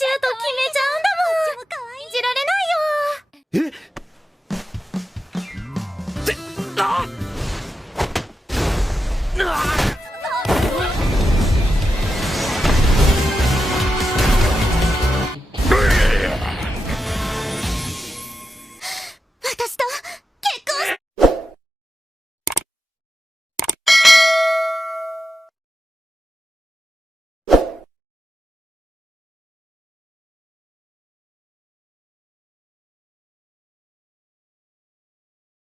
シュート決めちゃうんだもん。いじられないよ。私と結婚し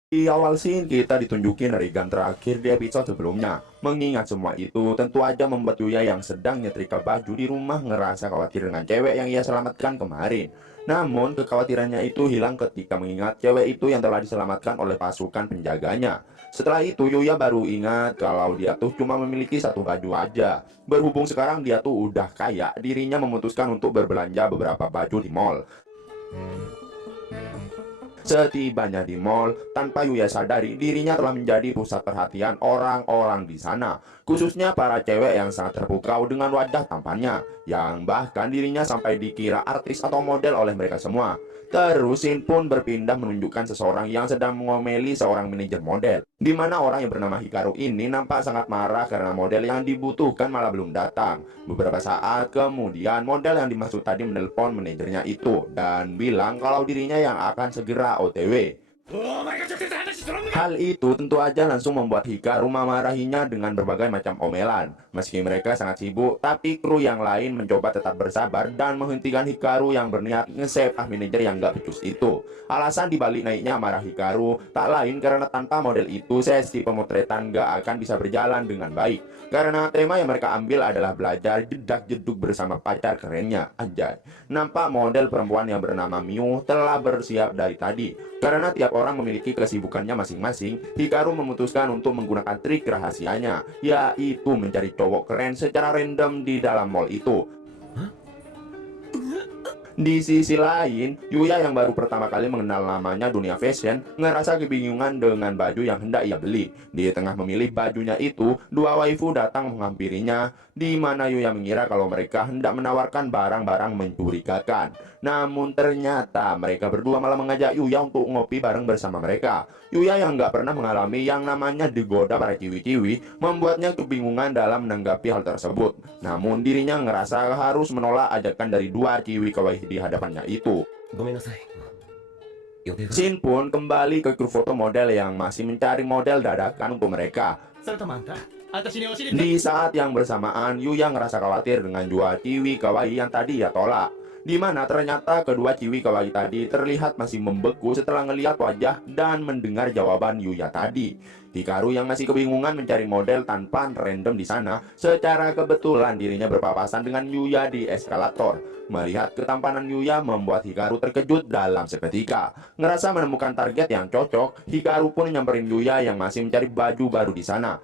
Di awal scene kita ditunjukin adegan terakhir di episode sebelumnya. Mengingat semua itu tentu aja membuat Yuya yang sedang nyetrika baju di rumah ngerasa khawatir dengan cewek yang ia selamatkan kemarin. Namun kekhawatirannya itu hilang ketika mengingat cewek itu yang telah diselamatkan oleh pasukan penjaganya. Setelah itu Yuya baru ingat kalau dia tuh cuma memiliki satu baju aja. Berhubung sekarang dia tuh udah kaya, dirinya memutuskan untuk berbelanja beberapa baju di mall. Setibanya di mall, tanpa Yuya sadari dirinya telah menjadi pusat perhatian orang-orang di sana, khususnya para cewek yang sangat terpukau dengan wajah tampannya, yang bahkan dirinya sampai dikira artis atau model oleh mereka semua. Terus Shin pun berpindah menunjukkan seseorang yang sedang mengomeli seorang manajer model, di mana orang yang bernama Hikaru ini nampak sangat marah karena model yang dibutuhkan malah belum datang. Beberapa saat kemudian model yang dimaksud tadi menelpon manajernya itu dan bilang kalau dirinya yang akan segera OTW. Hal itu tentu aja langsung membuat Hikaru memarahinya dengan berbagai macam omelan. Meski mereka sangat sibuk, tapi kru yang lain mencoba tetap bersabar dan menghentikan Hikaru yang berniat nge-save manajer yang gak becus itu. Alasan dibalik naiknya amarah Hikaru tak lain karena tanpa model itu sesi pemotretan gak akan bisa berjalan dengan baik. Karena tema yang mereka ambil adalah belajar jedak-jeduk bersama pacar kerennya, anjay. Nampak model perempuan yang bernama Miu telah bersiap dari tadi. Karena tiap orang memiliki kesibukannya masing-masing, Hikaru memutuskan untuk menggunakan trik rahasianya, yaitu mencari cowok keren secara random di dalam mall itu. Di sisi lain, Yuya yang baru pertama kali mengenal namanya dunia fashion ngerasa kebingungan dengan baju yang hendak ia beli. Di tengah memilih bajunya itu, dua waifu datang menghampirinya, di mana Yuya mengira kalau mereka hendak menawarkan barang-barang mencurigakan. Namun ternyata mereka berdua malah mengajak Yuya untuk ngopi bareng bersama mereka. Yuya yang nggak pernah mengalami yang namanya digoda para ciwi-ciwi membuatnya kebingungan dalam menanggapi hal tersebut. Namun dirinya ngerasa harus menolak ajakan dari dua ciwi kawaii di hadapannya itu. Shin pun kembali ke kru foto model yang masih mencari model dadakan untuk mereka. Di saat yang bersamaan, Yuya ngerasa khawatir dengan dua ciwi kawaii yang tadi ia tolak. Di mana ternyata kedua ciwi kawaii tadi terlihat masih membeku setelah ngelihat wajah dan mendengar jawaban Yuya tadi. Hikaru yang masih kebingungan mencari model tanpa random di sana, secara kebetulan dirinya berpapasan dengan Yuya di eskalator. Melihat ketampanan Yuya membuat Hikaru terkejut dalam seketika. Ngerasa menemukan target yang cocok, Hikaru pun nyamperin Yuya yang masih mencari baju baru di sana.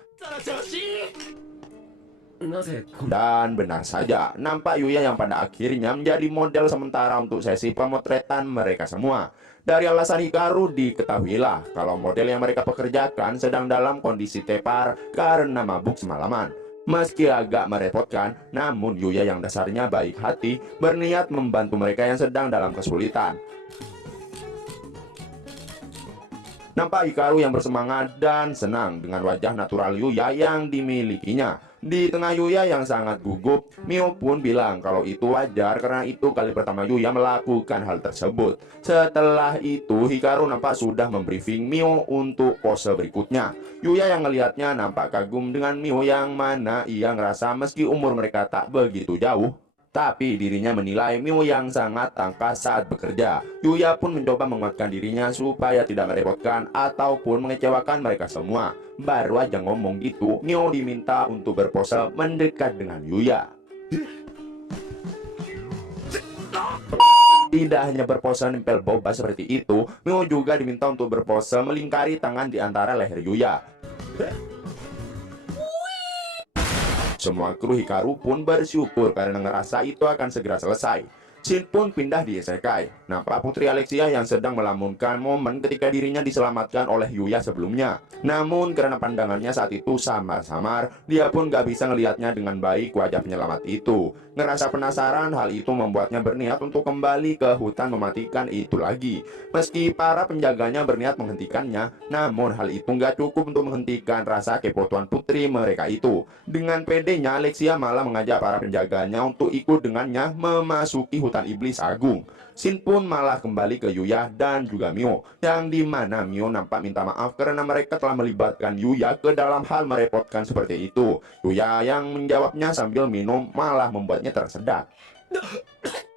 Dan benar saja, nampak Yuya yang pada akhirnya menjadi model sementara untuk sesi pemotretan mereka semua. Dari alasan Hikaru diketahuilah kalau model yang mereka pekerjakan sedang dalam kondisi tepar karena mabuk semalaman. Meski agak merepotkan, namun Yuya yang dasarnya baik hati berniat membantu mereka yang sedang dalam kesulitan. Nampak Hikaru yang bersemangat dan senang dengan wajah natural Yuya yang dimilikinya. Di tengah Yuya yang sangat gugup, Mio pun bilang kalau itu wajar karena itu kali pertama Yuya melakukan hal tersebut. Setelah itu Hikaru nampak sudah membriefing Mio untuk pose berikutnya. Yuya yang ngelihatnya nampak kagum dengan Mio yang mana ia ngerasa meski umur mereka tak begitu jauh, tapi dirinya menilai Mio yang sangat tangkas saat bekerja. Yuya pun mencoba menguatkan dirinya supaya tidak merepotkan ataupun mengecewakan mereka semua. Baru aja ngomong gitu, Mio diminta untuk berpose mendekat dengan Yuya. Tidak hanya berpose nempel boba seperti itu, Mio juga diminta untuk berpose melingkari tangan di antara leher Yuya. Semua kru Hikaru pun bersyukur karena ngerasa itu akan segera selesai. Shin pun pindah di isekai. Nampak Putri Alexia yang sedang melamunkan momen ketika dirinya diselamatkan oleh Yuya sebelumnya. Namun karena pandangannya saat itu samar-samar, dia pun gak bisa ngelihatnya dengan baik wajah penyelamat itu. Ngerasa penasaran, hal itu membuatnya berniat untuk kembali ke hutan mematikan itu lagi. Meski para penjaganya berniat menghentikannya, namun hal itu gak cukup untuk menghentikan rasa kepo Tuan Putri mereka itu. Dengan pedenya, Alexia malah mengajak para penjaganya untuk ikut dengannya memasuki hutan iblis agung. Shin pun malah kembali ke Yuya dan juga Mio, yang dimana Mio nampak minta maaf karena mereka telah melibatkan Yuya ke dalam hal merepotkan seperti itu. Yuya yang menjawabnya sambil minum malah membuatnya tersedak.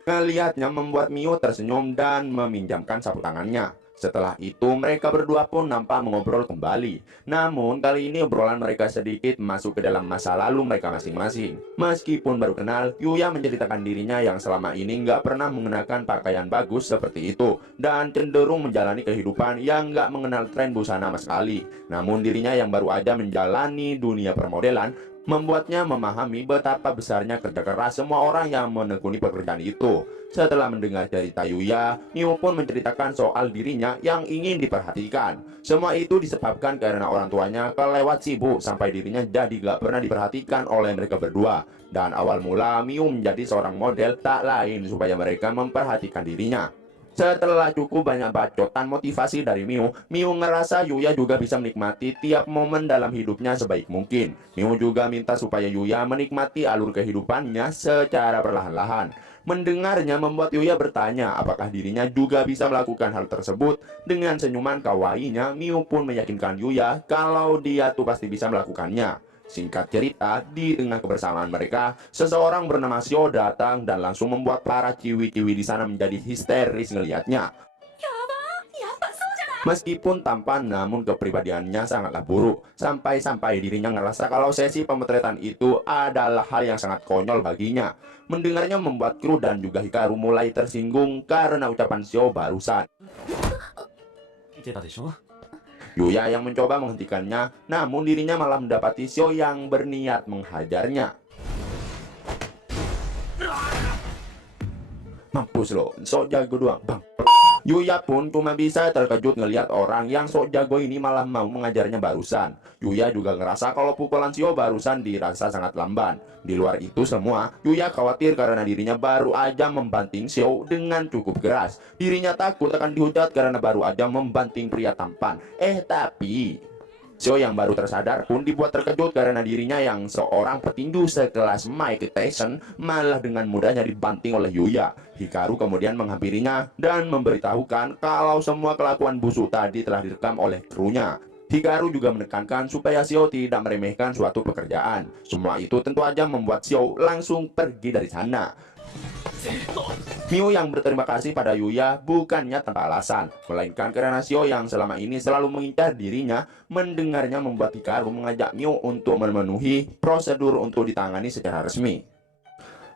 Ngelihatnya membuat Mio tersenyum dan meminjamkan sapu tangannya. Setelah itu mereka berdua pun nampak mengobrol kembali. Namun kali ini obrolan mereka sedikit masuk ke dalam masa lalu mereka masing-masing. Meskipun baru kenal, Yuya menceritakan dirinya yang selama ini nggak pernah mengenakan pakaian bagus seperti itu, dan cenderung menjalani kehidupan yang nggak mengenal tren busana sama sekali. Namun dirinya yang baru aja menjalani dunia permodelan membuatnya memahami betapa besarnya kerja keras semua orang yang menekuni pekerjaan itu. Setelah mendengar cerita Yuya, Mio pun menceritakan soal dirinya yang ingin diperhatikan. Semua itu disebabkan karena orang tuanya kelewat sibuk sampai dirinya jadi gak pernah diperhatikan oleh mereka berdua. Dan awal mula Mio menjadi seorang model tak lain supaya mereka memperhatikan dirinya. Setelah cukup banyak bacotan motivasi dari Mio ngerasa Yuya juga bisa menikmati tiap momen dalam hidupnya sebaik mungkin. Mio juga minta supaya Yuya menikmati alur kehidupannya secara perlahan-lahan. Mendengarnya membuat Yuya bertanya apakah dirinya juga bisa melakukan hal tersebut. Dengan senyuman kawainya, Mio pun meyakinkan Yuya kalau dia tuh pasti bisa melakukannya. Singkat cerita, di tengah kebersamaan mereka, seseorang bernama Xiao datang dan langsung membuat para ciwi-ciwi di sana menjadi histeris ngelihatnya. Meskipun tampan, namun kepribadiannya sangatlah buruk. Sampai-sampai dirinya ngerasa kalau sesi pemotretan itu adalah hal yang sangat konyol baginya. Mendengarnya membuat kru dan juga Hikaru mulai tersinggung karena ucapan Xiao barusan. Yuya yang mencoba menghentikannya, namun dirinya malah mendapati Xiao yang berniat menghajarnya. Mampus lo, sok jago doang, bang. Yuya pun cuma bisa terkejut ngelihat orang yang sok jago ini malah mau mengajarnya barusan. Yuya juga ngerasa kalau pukulan Xiao barusan dirasa sangat lamban. Di luar itu semua, Yuya khawatir karena dirinya baru aja membanting Xiao dengan cukup keras. Dirinya takut akan dihujat karena baru aja membanting pria tampan. Tapi Xiao yang baru tersadar pun dibuat terkejut karena dirinya yang seorang petinju sekelas Mike Tyson malah dengan mudahnya dibanting oleh Yuya. Hikaru kemudian menghampirinya dan memberitahukan kalau semua kelakuan busuk tadi telah direkam oleh krunya. Hikaru juga menekankan supaya Xiao tidak meremehkan suatu pekerjaan. Semua itu tentu aja membuat Xiao langsung pergi dari sana. Mio yang berterima kasih pada Yuya bukannya tanpa alasan, melainkan karena Xiao yang selama ini selalu mengincar dirinya. Mendengarnya membuat Hikaru mengajak Mio untuk memenuhi prosedur untuk ditangani secara resmi.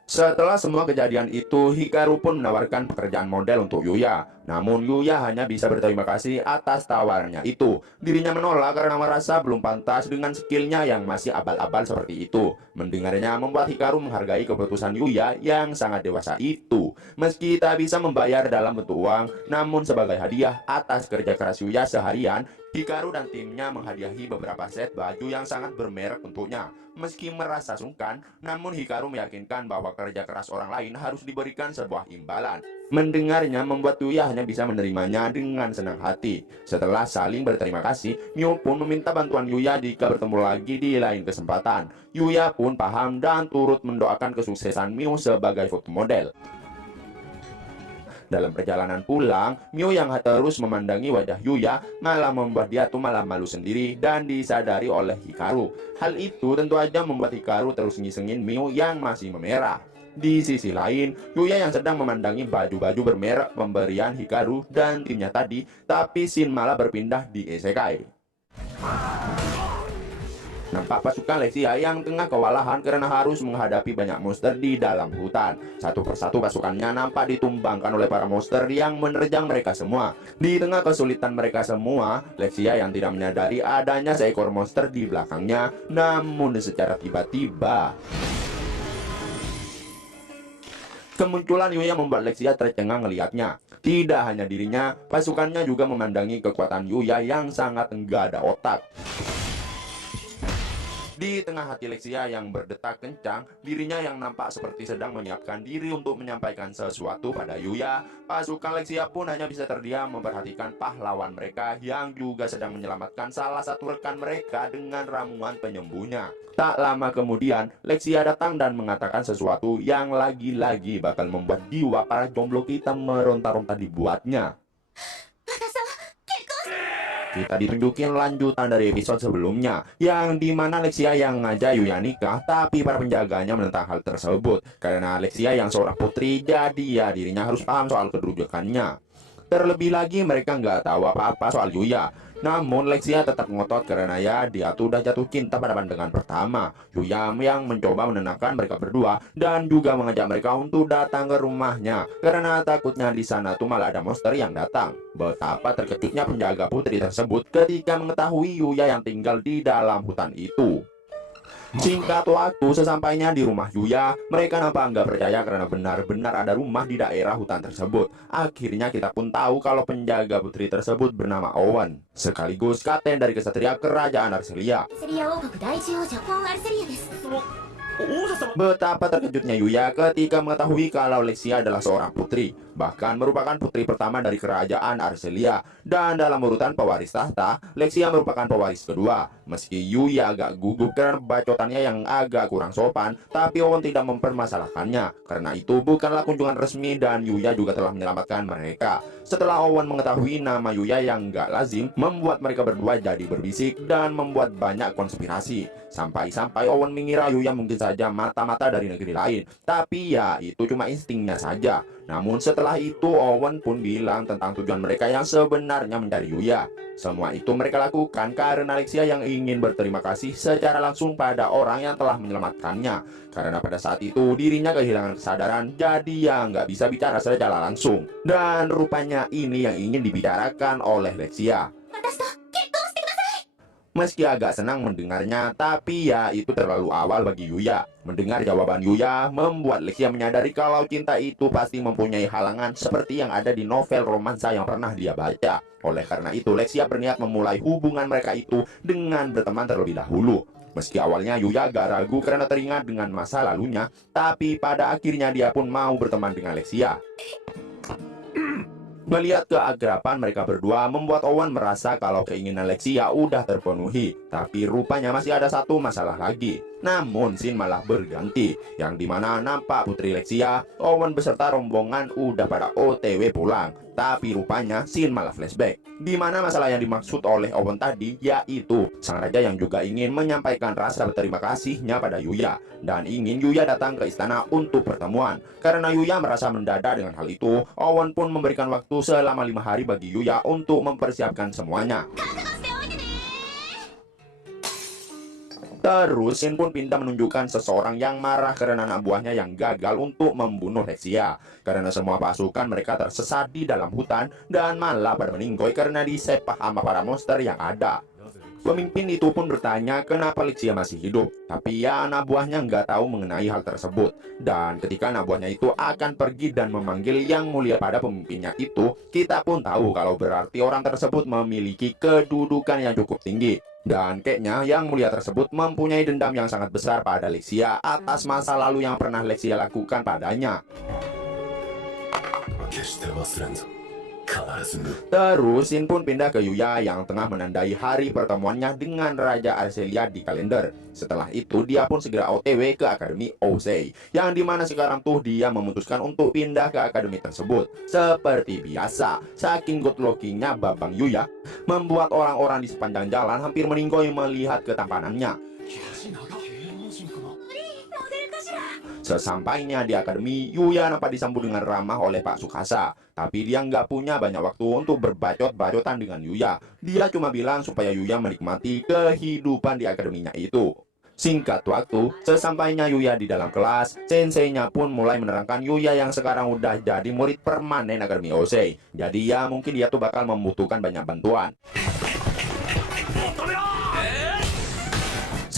Setelah semua kejadian itu, Hikaru pun menawarkan pekerjaan model untuk Yuya. Namun Yuya hanya bisa berterima kasih atas tawarannya itu. Dirinya menolak karena merasa belum pantas dengan skillnya yang masih abal-abal seperti itu. Mendengarnya membuat Hikaru menghargai keputusan Yuya yang sangat dewasa itu. Meski tak bisa membayar dalam bentuk uang, namun sebagai hadiah atas kerja keras Yuya seharian, Hikaru dan timnya menghadiahi beberapa set baju yang sangat bermerek untuknya. Meski merasa sungkan, namun Hikaru meyakinkan bahwa kerja keras orang lain harus diberikan sebuah imbalan. Mendengarnya membuat Yuya hanya bisa menerimanya dengan senang hati. Setelah saling berterima kasih, Mio pun meminta bantuan Yuya jika bertemu lagi di lain kesempatan. Yuya pun paham dan turut mendoakan kesuksesan Mio sebagai foto model. Dalam perjalanan pulang, Mio yang terus memandangi wajah Yuya malah membuat dia tuh malah malu sendiri dan disadari oleh Hikaru. Hal itu tentu aja membuat Hikaru terus ngisengin Mio yang masih memerah. Di sisi lain, Yuya yang sedang memandangi baju-baju bermerek pemberian Hikaru dan timnya tadi, tapi Shin malah berpindah di isekai. Nampak pasukan Alexia yang tengah kewalahan karena harus menghadapi banyak monster di dalam hutan. Satu persatu pasukannya nampak ditumbangkan oleh para monster yang menerjang mereka semua. Di tengah kesulitan mereka semua, Alexia yang tidak menyadari adanya seekor monster di belakangnya. Namun secara tiba-tiba Kemunculan Yuya membuat Lexia tercengang melihatnya. Tidak hanya dirinya, pasukannya juga memandangi kekuatan Yuya yang sangat enggak ada otak. Di tengah hati Lexia yang berdetak kencang, dirinya yang nampak seperti sedang menyiapkan diri untuk menyampaikan sesuatu pada Yuya. Pasukan Lexia pun hanya bisa terdiam memperhatikan pahlawan mereka yang juga sedang menyelamatkan salah satu rekan mereka dengan ramuan penyembuhnya. Tak lama kemudian, Lexia datang dan mengatakan sesuatu yang lagi-lagi bakal membuat jiwa para jomblo kita meronta-ronta dibuatnya. Kita ditunjukin lanjutan dari episode sebelumnya, yang dimana Lexia yang ngajak Yuya nikah, tapi para penjaganya menentang hal tersebut. Karena Lexia yang seorang putri, jadi ya dirinya harus paham soal kedudukannya. Terlebih lagi mereka nggak tahu apa-apa soal Yuya. Namun Lexia tetap ngotot karena ya dia tuh udah jatuh cinta pada pandangan pertama. Yuya yang mencoba menenangkan mereka berdua dan juga mengajak mereka untuk datang ke rumahnya karena takutnya di sana tuh malah ada monster yang datang. Betapa terkejutnya penjaga putri tersebut ketika mengetahui Yuya yang tinggal di dalam hutan itu. Singkat waktu, sesampainya di rumah Yuya, mereka nampak nggak percaya karena benar-benar ada rumah di daerah hutan tersebut. Akhirnya kita pun tahu kalau penjaga putri tersebut bernama Owen, sekaligus kapten dari kesatria kerajaan Arcelia. Betapa terkejutnya Yuya ketika mengetahui kalau Lexia adalah seorang putri, bahkan merupakan putri pertama dari kerajaan Arcelia. Dan dalam urutan pewaris tahta, Lexia merupakan pewaris kedua. Meski Yuya agak gugup karena bacotannya yang agak kurang sopan, tapi Owen tidak mempermasalahkannya, karena itu bukanlah kunjungan resmi dan Yuya juga telah menyelamatkan mereka. Setelah Owen mengetahui nama Yuya yang gak lazim, membuat mereka berdua jadi berbisik dan membuat banyak konspirasi. Sampai-sampai Owen mengira Yuya mungkin saja mata-mata dari negeri lain, tapi ya itu cuma instingnya saja. Namun setelah itu Owen pun bilang tentang tujuan mereka yang sebenarnya mencari Yuya. Semua itu mereka lakukan karena Lexia yang ingin berterima kasih secara langsung pada orang yang telah menyelamatkannya. Karena pada saat itu dirinya kehilangan kesadaran, jadi ya nggak bisa bicara secara langsung. Dan rupanya ini yang ingin dibicarakan oleh Lexia. Meski agak senang mendengarnya, tapi ya itu terlalu awal bagi Yuya. Mendengar jawaban Yuya membuat Lexia menyadari kalau cinta itu pasti mempunyai halangan seperti yang ada di novel romansa yang pernah dia baca. Oleh karena itu Lexia berniat memulai hubungan mereka itu dengan berteman terlebih dahulu. Meski awalnya Yuya agak ragu karena teringat dengan masa lalunya, tapi pada akhirnya dia pun mau berteman dengan Lexia. Melihat keakraban mereka berdua membuat Owen merasa kalau keinginan Lexia udah terpenuhi. Tapi rupanya masih ada satu masalah lagi. Namun scene malah berganti, yang dimana nampak putri Lexia, Owen beserta rombongan udah pada OTW pulang. Tapi rupanya scene malah flashback, dimana masalah yang dimaksud oleh Owen tadi yaitu sang raja yang juga ingin menyampaikan rasa berterima kasihnya pada Yuya, dan ingin Yuya datang ke istana untuk pertemuan. Karena Yuya merasa mendadak dengan hal itu, Owen pun memberikan waktu selama 5 hari bagi Yuya untuk mempersiapkan semuanya. Terus Shin pun pindah menunjukkan seseorang yang marah karena anak buahnya yang gagal untuk membunuh Lexia. Karena semua pasukan mereka tersesat di dalam hutan dan malah pada meninggoy karena disepah sama para monster yang ada. Pemimpin itu pun bertanya kenapa Lexia masih hidup, tapi ya anak buahnya nggak tahu mengenai hal tersebut. Dan ketika anak buahnya itu akan pergi dan memanggil yang mulia pada pemimpinnya itu, kita pun tahu kalau berarti orang tersebut memiliki kedudukan yang cukup tinggi. Dan kayaknya yang mulia tersebut mempunyai dendam yang sangat besar pada Lexia atas masa lalu yang pernah Lexia lakukan padanya. Terus Shin pun pindah ke Yuya yang tengah menandai hari pertemuannya dengan Raja Arcelia di kalender. Setelah itu dia pun segera OTW ke Akademi Osei, yang dimana sekarang tuh dia memutuskan untuk pindah ke akademi tersebut. Seperti biasa, saking good looking-nya Babang Yuya membuat orang-orang di sepanjang jalan hampir meninggoy melihat ketampanannya. Sesampainya di akademi, Yuya nampak disambut dengan ramah oleh Pak Tsukasa. Tapi dia nggak punya banyak waktu untuk berbacot-bacotan dengan Yuya. Dia cuma bilang supaya Yuya menikmati kehidupan di akademinya itu. Singkat waktu, sesampainya Yuya di dalam kelas, senseinya pun mulai menerangkan Yuya yang sekarang udah jadi murid permanen Akademi Osei. Jadi ya mungkin dia tuh bakal membutuhkan banyak bantuan.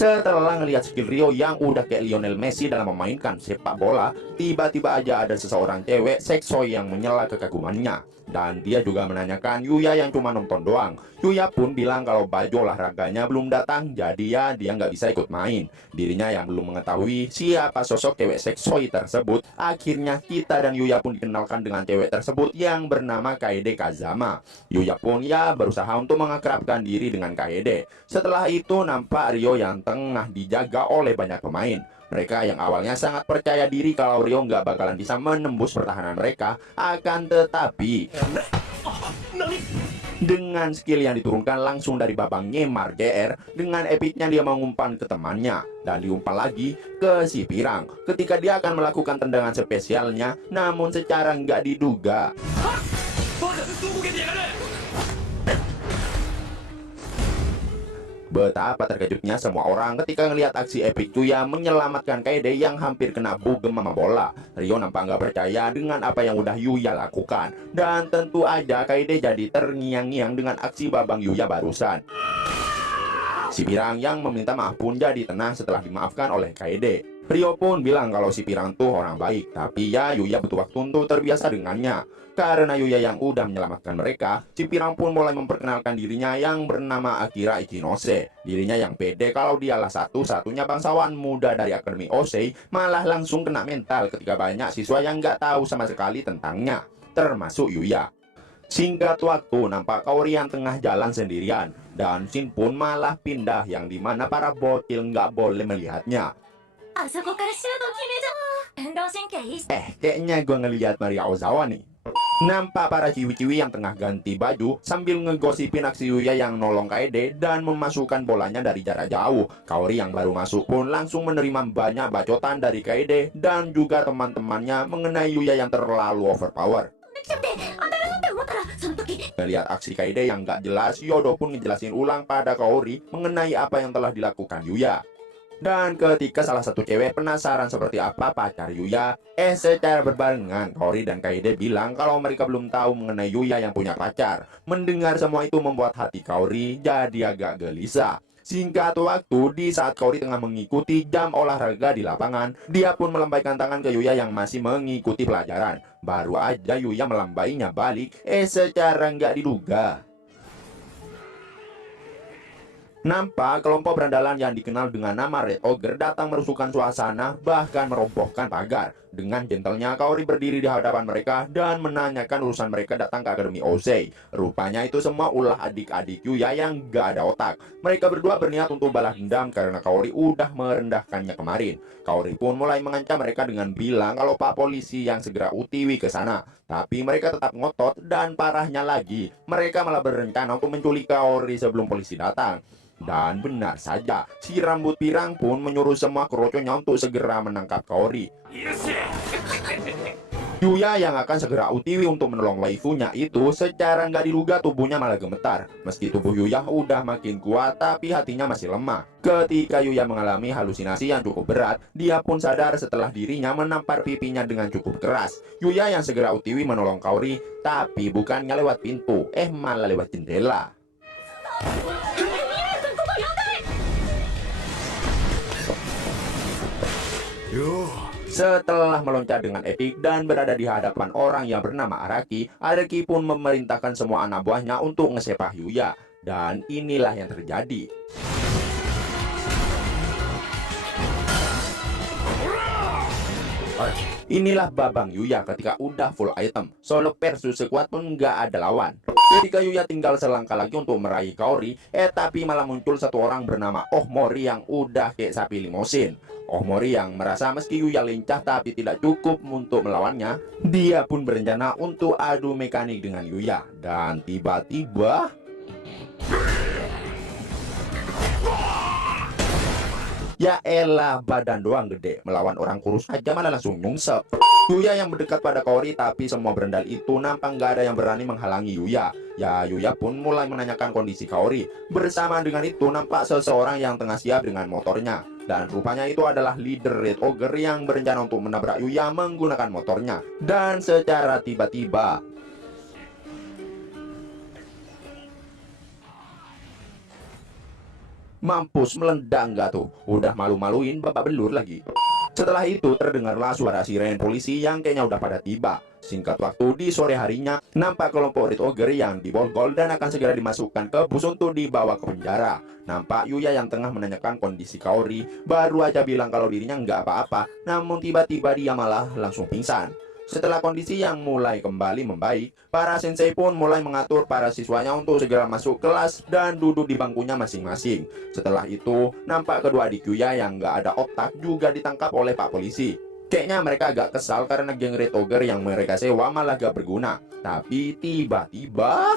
Setelah ngelihat skill Rio yang udah kayak Lionel Messi dalam memainkan sepak bola, tiba-tiba aja ada seseorang cewek seksoi yang menyela kekagumannya. Dan dia juga menanyakan Yuya yang cuma nonton doang. Yuya pun bilang kalau baju olahraganya belum datang, jadi ya dia nggak bisa ikut main. Dirinya yang belum mengetahui siapa sosok cewek seksoi tersebut. Akhirnya kita dan Yuya pun dikenalkan dengan cewek tersebut yang bernama Kaede Kazama. Yuya pun ya berusaha untuk mengakrabkan diri dengan Kaede. Setelah itu nampak Rio yang tengah dijaga oleh banyak pemain. Mereka yang awalnya sangat percaya diri kalau Rio nggak bakalan bisa menembus pertahanan mereka, akan tetapi dengan skill yang diturunkan langsung dari babang Neymar JR, dengan epicnya dia mengumpan ke temannya dan diumpan lagi ke si Pirang ketika dia akan melakukan tendangan spesialnya, namun secara nggak diduga betapa terkejutnya semua orang ketika ngelihat aksi epic Yuya menyelamatkan Kaede yang hampir kena bugem sama bola. Rio nampak nggak percaya dengan apa yang udah Yuya lakukan. Dan tentu aja Kaede jadi terngiang-ngiang dengan aksi babang Yuya barusan. Si Pirang yang meminta maaf pun jadi tenang setelah dimaafkan oleh Kaede. Rio pun bilang kalau si Pirang tuh orang baik, tapi ya Yuya butuh waktu untuk terbiasa dengannya. Karena Yuya yang udah menyelamatkan mereka, si Pirang pun mulai memperkenalkan dirinya yang bernama Akira Ichinose. Dirinya yang pede kalau dialah satu-satunya bangsawan muda dari Akademi Osei, malah langsung kena mental ketika banyak siswa yang nggak tahu sama sekali tentangnya, termasuk Yuya. Singkat waktu, nampak Kaori yang tengah jalan sendirian, dan Shin pun malah pindah yang dimana para bocil nggak boleh melihatnya. Kayaknya gue ngelihat Maria Ozawa nih. Nampak para ciwi-ciwi yang tengah ganti baju sambil ngegosipin aksi Yuya yang nolong Kaede dan memasukkan bolanya dari jarak jauh. Kaori yang baru masuk pun langsung menerima banyak bacotan dari Kaede dan juga teman-temannya mengenai Yuya yang terlalu overpower. Melihat aksi Kaede yang gak jelas, Yodo pun ngejelasin ulang pada Kaori mengenai apa yang telah dilakukan Yuya. Dan ketika salah satu cewek penasaran seperti apa pacar Yuya, secara berbarengan Kaori dan Kaede bilang kalau mereka belum tahu mengenai Yuya yang punya pacar. Mendengar semua itu membuat hati Kaori jadi agak gelisah. Singkat waktu, di saat Kaori tengah mengikuti jam olahraga di lapangan, dia pun melambaikan tangan ke Yuya yang masih mengikuti pelajaran. Baru aja Yuya melambainya balik, secara nggak diduga nampak kelompok berandalan yang dikenal dengan nama Red Ogre datang merusuhkan suasana, bahkan merobohkan pagar. Dengan gentlenya Kaori berdiri di hadapan mereka dan menanyakan urusan mereka datang ke Akademi Osei. Rupanya itu semua ulah adik-adik Yuya yang gak ada otak. Mereka berdua berniat untuk balas dendam karena Kaori udah merendahkannya kemarin. Kaori pun mulai mengancam mereka dengan bilang kalau Pak Polisi yang segera UTW ke sana. Tapi mereka tetap ngotot dan parahnya lagi, mereka malah berencana untuk menculik Kaori sebelum polisi datang. Dan benar saja, si rambut pirang pun menyuruh semua keroconya untuk segera menangkap Kaori. Yuya yang akan segera UTW untuk menolong waifunya itu secara nggak diduga tubuhnya malah gemetar. Meski tubuh Yuya udah makin kuat, tapi hatinya masih lemah. Ketika Yuya mengalami halusinasi yang cukup berat, dia pun sadar setelah dirinya menampar pipinya dengan cukup keras. Yuya yang segera UTW menolong Kaori, tapi bukannya lewat pintu, malah lewat jendela. Setelah meloncat dengan epik dan berada di hadapan orang yang bernama Araki, Araki pun memerintahkan semua anak buahnya untuk ngesepah Yuya. Dan inilah yang terjadi. Inilah babang Yuya ketika udah full item. Solo versus sekuat pun nggak ada lawan. Ketika Yuya tinggal selangkah lagi untuk meraih Kaori, tapi malah muncul satu orang bernama Ohmori yang udah kayak sapi limosin. Ohmori yang merasa meski Yuya lincah tapi tidak cukup untuk melawannya, dia pun berencana untuk adu mekanik dengan Yuya. Dan tiba-tiba ya elah, badan doang gede, melawan orang kurus aja malah langsung nyungsep. Yuya yang mendekat pada Kaori, tapi semua berendal itu nampak nggak ada yang berani menghalangi Yuya. Ya, Yuya pun mulai menanyakan kondisi Kaori. Bersama dengan itu nampak seseorang yang tengah siap dengan motornya. Dan rupanya itu adalah leader Red Ogre yang berencana untuk menabrak Yuya menggunakan motornya. Dan secara tiba-tiba Mampus, melendang gak tuh? Udah malu-maluin babak belur lagi. Setelah itu terdengarlah suara siren polisi yang kayaknya udah pada tiba. Singkat waktu di sore harinya, nampak kelompok Red Ogre yang diborgol dan akan segera dimasukkan ke bus untuk dibawa ke penjara. Nampak Yuya yang tengah menanyakan kondisi Kaori, baru aja bilang kalau dirinya nggak apa-apa, namun tiba-tiba dia malah langsung pingsan. Setelah kondisi yang mulai kembali membaik, para sensei pun mulai mengatur para siswanya untuk segera masuk kelas dan duduk di bangkunya masing-masing. Setelah itu, nampak kedua adik Yuya yang nggak ada otak juga ditangkap oleh Pak Polisi. Kayaknya mereka agak kesal karena geng Red Ogre yang mereka sewa malah gak berguna. Tapi tiba-tiba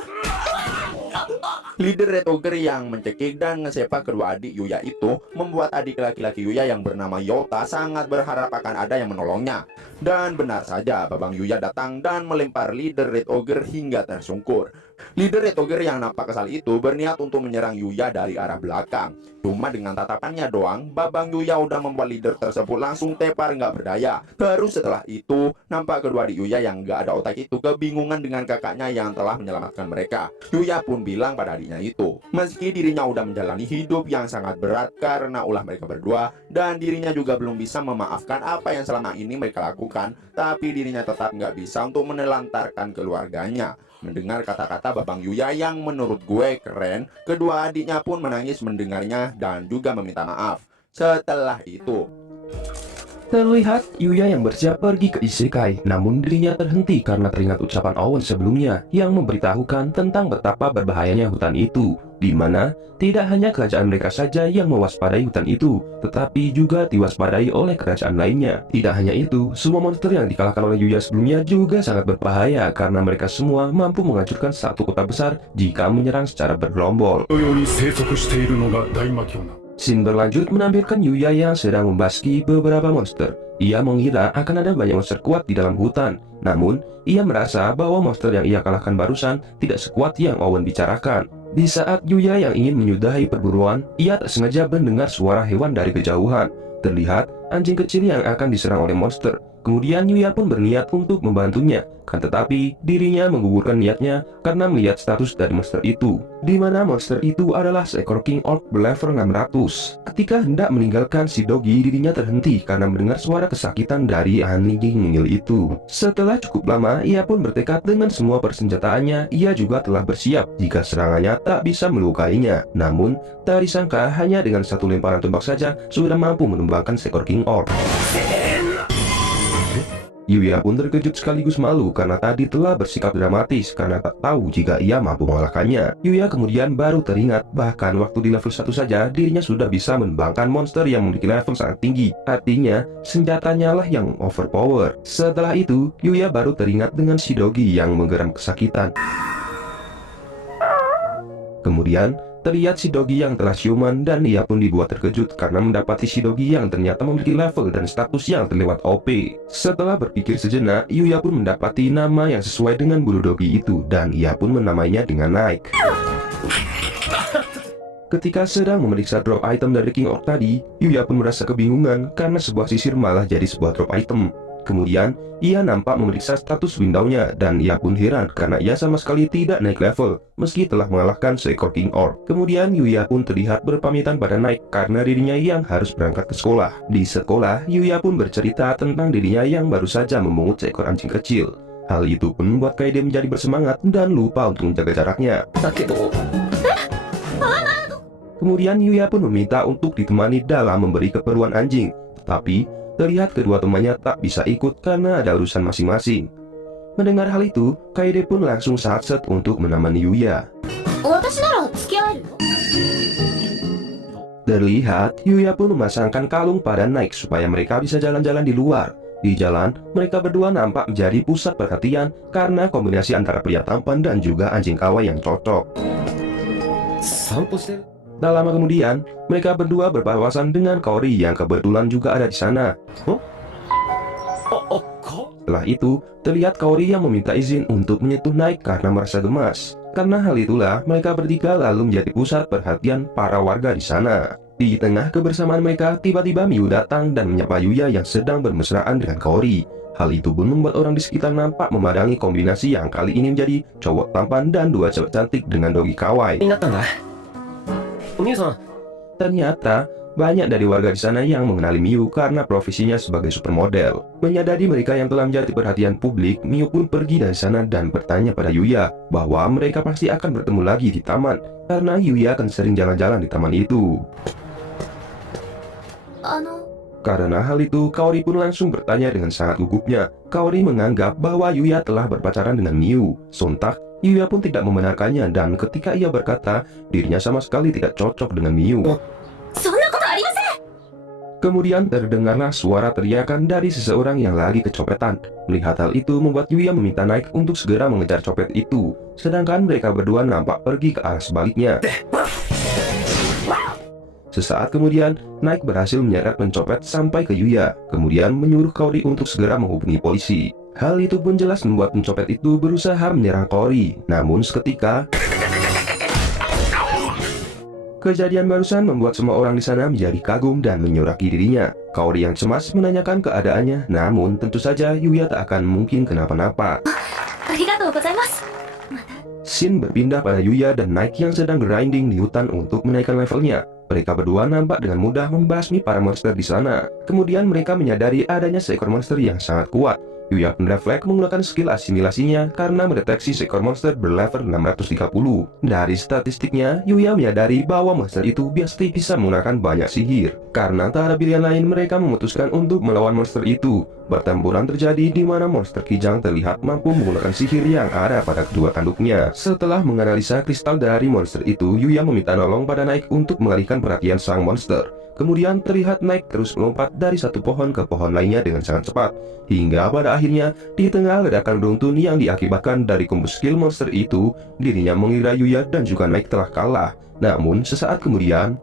leader Red Ogre yang mencekik dan ngesepak kedua adik Yuya itu membuat adik laki-laki Yuya yang bernama Yota sangat berharap akan ada yang menolongnya. Dan benar saja, Babang Yuya datang dan melempar leader Red Ogre hingga tersungkur. Leader Red Ogre yang nampak kesal itu berniat untuk menyerang Yuya dari arah belakang. Cuma dengan tatapannya doang, Babang Yuya udah membuat leader tersebut langsung tepar nggak berdaya. Baru setelah itu, nampak kedua adik Yuya yang nggak ada otak itu kebingungan dengan kakaknya yang telah menyelamatkan mereka. Yuya pun bilang pada adiknya itu, meski dirinya udah menjalani hidup yang sangat berat karena ulah mereka berdua, dan dirinya juga belum bisa memaafkan apa yang selama ini mereka lakukan, tapi dirinya tetap nggak bisa untuk menelantarkan keluarganya. Mendengar kata-kata Babang Yuya yang menurut gue keren, kedua adiknya pun menangis mendengarnya dan juga meminta maaf. Setelah itu, terlihat Yuya yang bersiap pergi ke isekai, namun dirinya terhenti karena teringat ucapan Owen sebelumnya yang memberitahukan tentang betapa berbahayanya hutan itu, di mana tidak hanya kerajaan mereka saja yang mewaspadai hutan itu, tetapi juga diwaspadai oleh kerajaan lainnya. Tidak hanya itu, semua monster yang dikalahkan oleh Yuya sebelumnya juga sangat berbahaya karena mereka semua mampu menghancurkan satu kota besar jika menyerang secara bergerombol. Scene berlanjut menampilkan Yuya yang sedang membaski beberapa monster. Ia mengira akan ada banyak monster kuat di dalam hutan. Namun, ia merasa bahwa monster yang ia kalahkan barusan tidak sekuat yang Owen bicarakan. Di saat Yuya yang ingin menyudahi perburuan, ia tak sengaja mendengar suara hewan dari kejauhan. Terlihat anjing kecil yang akan diserang oleh monster. Kemudian Yuya pun berniat untuk membantunya, kan tetapi dirinya menggugurkan niatnya karena melihat status dari monster itu, di mana monster itu adalah seekor King Orc berlevel 600. Ketika hendak meninggalkan si Dogi, dirinya terhenti karena mendengar suara kesakitan dari anjing mungil itu. Setelah cukup lama, ia pun bertekad dengan semua persenjataannya. Ia juga telah bersiap jika serangannya tak bisa melukainya. Namun, tak disangka hanya dengan satu lemparan tombak saja sudah mampu menumbangkan seekor King Orc. Yuya pun terkejut sekaligus malu karena tadi telah bersikap dramatis karena tak tahu jika ia mampu mengalahkannya. Yuya kemudian baru teringat bahkan waktu di level 1 saja dirinya sudah bisa menumbangkan monster yang memiliki level sangat tinggi. Artinya senjatanya lah yang overpower. Setelah itu Yuya baru teringat dengan Shidogi yang menggeram kesakitan. Kemudian terlihat Shidogi yang telah siuman dan ia pun dibuat terkejut karena mendapati Shidogi yang ternyata memiliki level dan status yang terlewat OP. Setelah berpikir sejenak, Yuya pun mendapati nama yang sesuai dengan bulu dogi itu dan ia pun menamainya dengan Nike. Ketika sedang memeriksa drop item dari King Orc tadi, Yuya pun merasa kebingungan karena sebuah sisir malah jadi sebuah drop item. Kemudian, ia nampak memeriksa status window-nya dan ia pun heran karena ia sama sekali tidak naik level meski telah mengalahkan seekor King Orc. Kemudian Yuya pun terlihat berpamitan pada Nike karena dirinya yang harus berangkat ke sekolah. Di sekolah, Yuya pun bercerita tentang dirinya yang baru saja memungut seekor anjing kecil. Hal itu pun membuat Kaede menjadi bersemangat dan lupa untuk menjaga jaraknya. Kemudian Yuya pun meminta untuk ditemani dalam memberi keperluan anjing, tapi terlihat kedua temannya tak bisa ikut karena ada urusan masing-masing. Mendengar hal itu, Kaede pun langsung satset untuk menemani Yuya. Terlihat, Yuya pun memasangkan kalung pada Nike supaya mereka bisa jalan-jalan di luar. Di jalan, mereka berdua nampak menjadi pusat perhatian karena kombinasi antara pria tampan dan juga anjing kawaii yang cocok. Tak lama kemudian, mereka berdua berpapasan dengan Kaori yang kebetulan juga ada di sana. Setelah itu, terlihat Kaori yang meminta izin untuk menyentuh Nike karena merasa gemas. Karena hal itulah, mereka bertiga lalu menjadi pusat perhatian para warga di sana. Di tengah kebersamaan mereka, tiba-tiba Miu datang dan menyapa Yuya yang sedang bermesraan dengan Kaori. Hal itu pun membuat orang di sekitar nampak memandangi kombinasi yang kali ini menjadi cowok tampan dan dua cewek cantik dengan dogi kawaii. Ternyata banyak dari warga di sana yang mengenali Miu karena profesinya sebagai supermodel. Menyadari mereka yang telah menjadi perhatian publik, Miu pun pergi dari sana dan bertanya pada Yuya bahwa mereka pasti akan bertemu lagi di taman karena Yuya akan sering jalan-jalan di taman itu. Karena hal itu, Kaori pun langsung bertanya dengan sangat gugupnya. Kaori menganggap bahwa Yuya telah berpacaran dengan Miu. Sontak, Yuya pun tidak membenarkannya dan ketika ia berkata dirinya sama sekali tidak cocok dengan Miu. Kemudian terdengarlah suara teriakan dari seseorang yang lagi kecopetan. Melihat hal itu membuat Yuya meminta Naik untuk segera mengejar copet itu. Sedangkan mereka berdua nampak pergi ke arah sebaliknya. Sesaat kemudian, Naik berhasil menyeret pencopet sampai ke Yuya. Kemudian menyuruh Kaori untuk segera menghubungi polisi. Hal itu pun jelas membuat pencopet itu berusaha menyerang Kaori. Namun seketika, kejadian barusan membuat semua orang di sana menjadi kagum dan menyoraki dirinya. Kaori yang cemas menanyakan keadaannya, namun tentu saja Yuya tak akan mungkin kenapa-napa. Scene berpindah pada Yuya dan Naik yang sedang grinding di hutan untuk menaikkan levelnya. Mereka berdua nampak dengan mudah membasmi para monster di sana. Kemudian mereka menyadari adanya seekor monster yang sangat kuat. Yuya pun refleks menggunakan skill asimilasinya karena mendeteksi seekor monster berlevel 630. Dari statistiknya, Yuya menyadari bahwa monster itu pasti bisa menggunakan banyak sihir. Karena tak ada pilihan lain, mereka memutuskan untuk melawan monster itu. Pertempuran terjadi di mana monster Kijang terlihat mampu menggunakan sihir yang ada pada kedua tanduknya. Setelah menganalisa kristal dari monster itu, Yuya meminta nolong pada Naik untuk mengalihkan perhatian sang monster. Kemudian terlihat Naik terus melompat dari satu pohon ke pohon lainnya dengan sangat cepat. Hingga pada akhirnya, di tengah ledakan beruntun yang diakibatkan dari combo skill monster itu, dirinya mengira Yuya dan juga Naik telah kalah. Namun sesaat kemudian,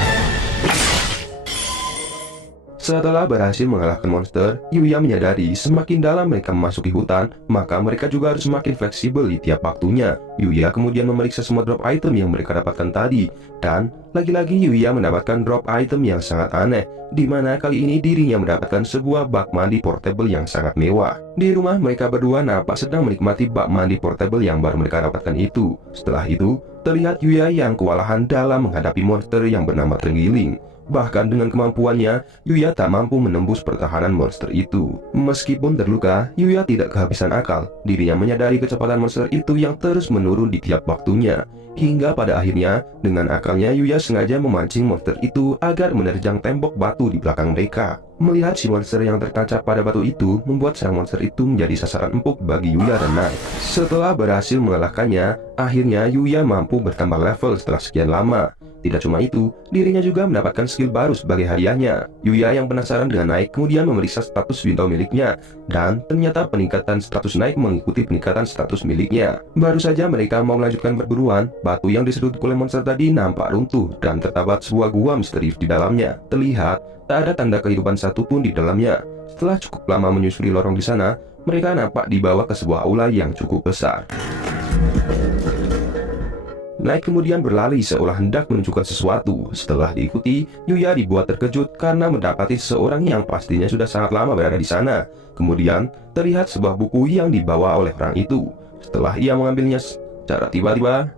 setelah berhasil mengalahkan monster, Yuya menyadari semakin dalam mereka memasuki hutan, maka mereka juga harus semakin fleksibel di tiap waktunya. Yuya kemudian memeriksa semua drop item yang mereka dapatkan tadi, dan lagi-lagi Yuya mendapatkan drop item yang sangat aneh, di mana kali ini dirinya mendapatkan sebuah bak mandi portable yang sangat mewah. Di rumah mereka berdua nampak sedang menikmati bak mandi portable yang baru mereka dapatkan itu. Setelah itu, terlihat Yuya yang kewalahan dalam menghadapi monster yang bernama Terenggiling. Bahkan dengan kemampuannya, Yuya tak mampu menembus pertahanan monster itu. Meskipun terluka, Yuya tidak kehabisan akal. Dirinya menyadari kecepatan monster itu yang terus menurun di tiap waktunya. Hingga pada akhirnya, dengan akalnya Yuya sengaja memancing monster itu agar menerjang tembok batu di belakang mereka. Melihat si monster yang tertancap pada batu itu, membuat sang monster itu menjadi sasaran empuk bagi Yuya dan Naik. Setelah berhasil mengalahkannya, akhirnya Yuya mampu bertambah level setelah sekian lama. Tidak cuma itu, dirinya juga mendapatkan skill baru sebagai hadiahnya. Yuya yang penasaran dengan Naik kemudian memeriksa status window miliknya, dan ternyata peningkatan status Naik mengikuti peningkatan status miliknya. Baru saja mereka mau melanjutkan perburuan, batu yang disedot oleh monster tadi nampak runtuh dan terdapat sebuah gua misterius di dalamnya. Terlihat tak ada tanda kehidupan satupun di dalamnya. Setelah cukup lama menyusuri lorong di sana, mereka nampak dibawa ke sebuah aula yang cukup besar. Naik kemudian berlari seolah hendak menunjukkan sesuatu. Setelah diikuti, Yuya dibuat terkejut karena mendapati seseorang yang pastinya sudah sangat lama berada di sana. Kemudian terlihat sebuah buku yang dibawa oleh orang itu. Setelah ia mengambilnya secara tiba-tiba,